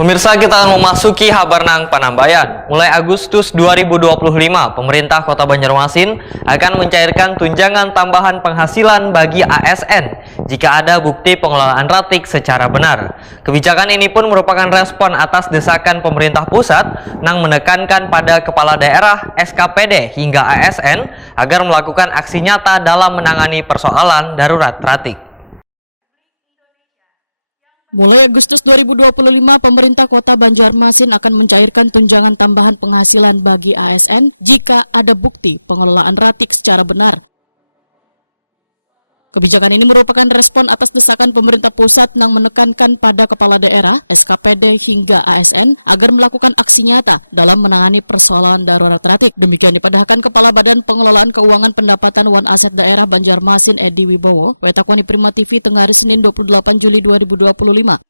Pemirsa, kita akan memasuki Habarnang Panambayan. Mulai Agustus 2025, pemerintah Kota Banjarmasin akan mencairkan tunjangan tambahan penghasilan bagi ASN jika ada bukti pengelolaan ratik secara benar. Kebijakan ini pun merupakan respon atas desakan pemerintah pusat yang menekankan pada kepala daerah, SKPD hingga ASN agar melakukan aksi nyata dalam menangani persoalan darurat ratik. Mulai Agustus 2025, pemerintah Kota Banjarmasin akan mencairkan tunjangan tambahan penghasilan bagi ASN jika ada bukti pengelolaan ratik secara benar. Kebijakan ini merupakan respon atas desakan pemerintah pusat yang menekankan pada kepala daerah, SKPD hingga ASN agar melakukan aksi nyata dalam menangani persoalan darurat ratik. Demikian dipadahkan Kepala Badan Pengelolaan Keuangan Pendapatan Wan Aset Daerah Banjarmasin Edi Wibowo, Wetakoni Prima TV Tenggari Senin 28 Juli 2025.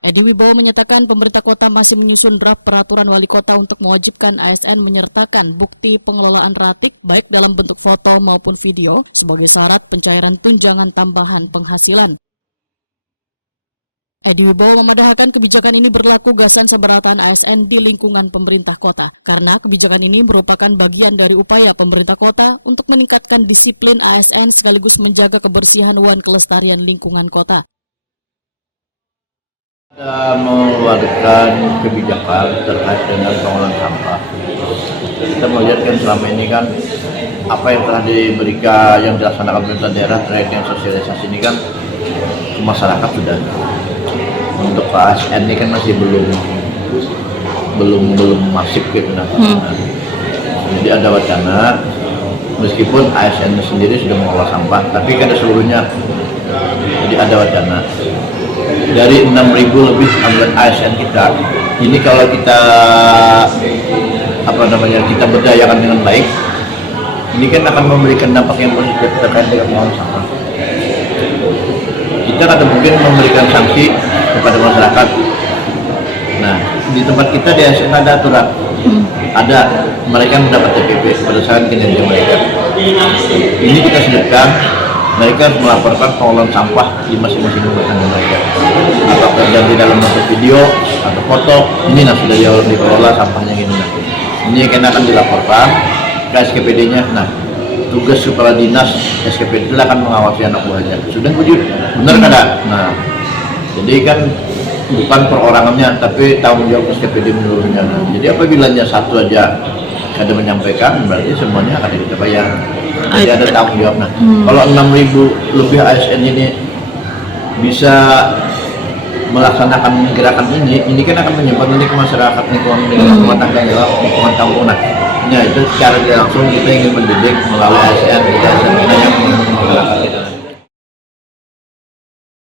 Edi Wibowo menyatakan pemerintah kota masih menyusun draft peraturan wali kota untuk mewajibkan ASN menyertakan bukti pengelolaan ratik baik dalam bentuk foto maupun video sebagai syarat pencairan tunjangan tambahan penghasilan. Edi Wibowo memadahkan kebijakan ini berlaku gasan seberatan ASN di lingkungan pemerintah kota, karena kebijakan ini merupakan bagian dari upaya pemerintah kota untuk meningkatkan disiplin ASN sekaligus menjaga kebersihan wan kelestarian lingkungan kota. Kita mengeluarkan kebijakan terkait dengan pengelolaan sampah. Kita melihat kan selama ini kan apa yang telah diberikan, yang dilaksanakan pemerintah daerah terkait yang sosialisasi ini kan ke masyarakat sudah. Untuk ASN ini kan masih belum masif gitu nah. Jadi ada wacana meskipun ASN sendiri sudah mengelola sampah, tapi kan seluruhnya. Jadi ada wacana dari 6.000 lebih anggota ASN kita, ini kalau kita kita berdayakan dengan baik, ini kan akan memberikan dampak yang positif terkait dengan pengelolaan sampah. Kita ada mungkin memberikan sanksi kepada masyarakat. Nah, di tempat kita di ASN ada aturan, ada mereka mendapat TPP berdasarkan kinerja mereka. Ini kita selipkan. Mereka harus melaporkan pengelolaan sampah di masing-masing lingkungan mereka. Apakah dari dalam bentuk video atau foto, ini sudah dikelola sampahnya gini nah. Ini yang akan dilaporkan ke SKPD-nya. Nah, tugas kepala dinas SKPD itu akan mengawasi anak buahnya. Sudah benar kada? Nah, jadi kan bukan perorangannya, tapi tanggung jawab SKPD menyeluruhnya. Nah, jadi apabila satu aja kada menyampaikan, berarti semuanya akan kita bayar. Jadi ada tanggung jawab. Nah, kalau 6.000 lebih ASN ini bisa melaksanakan gerakan ini kan akan menyebar nanti ke masyarakat, lingkungan rumah tangganya, lingkungan kampung. Nah, itu secara tidak langsung kita ingin mendidik melalui ASN, kita yang menurut masyarakat kita.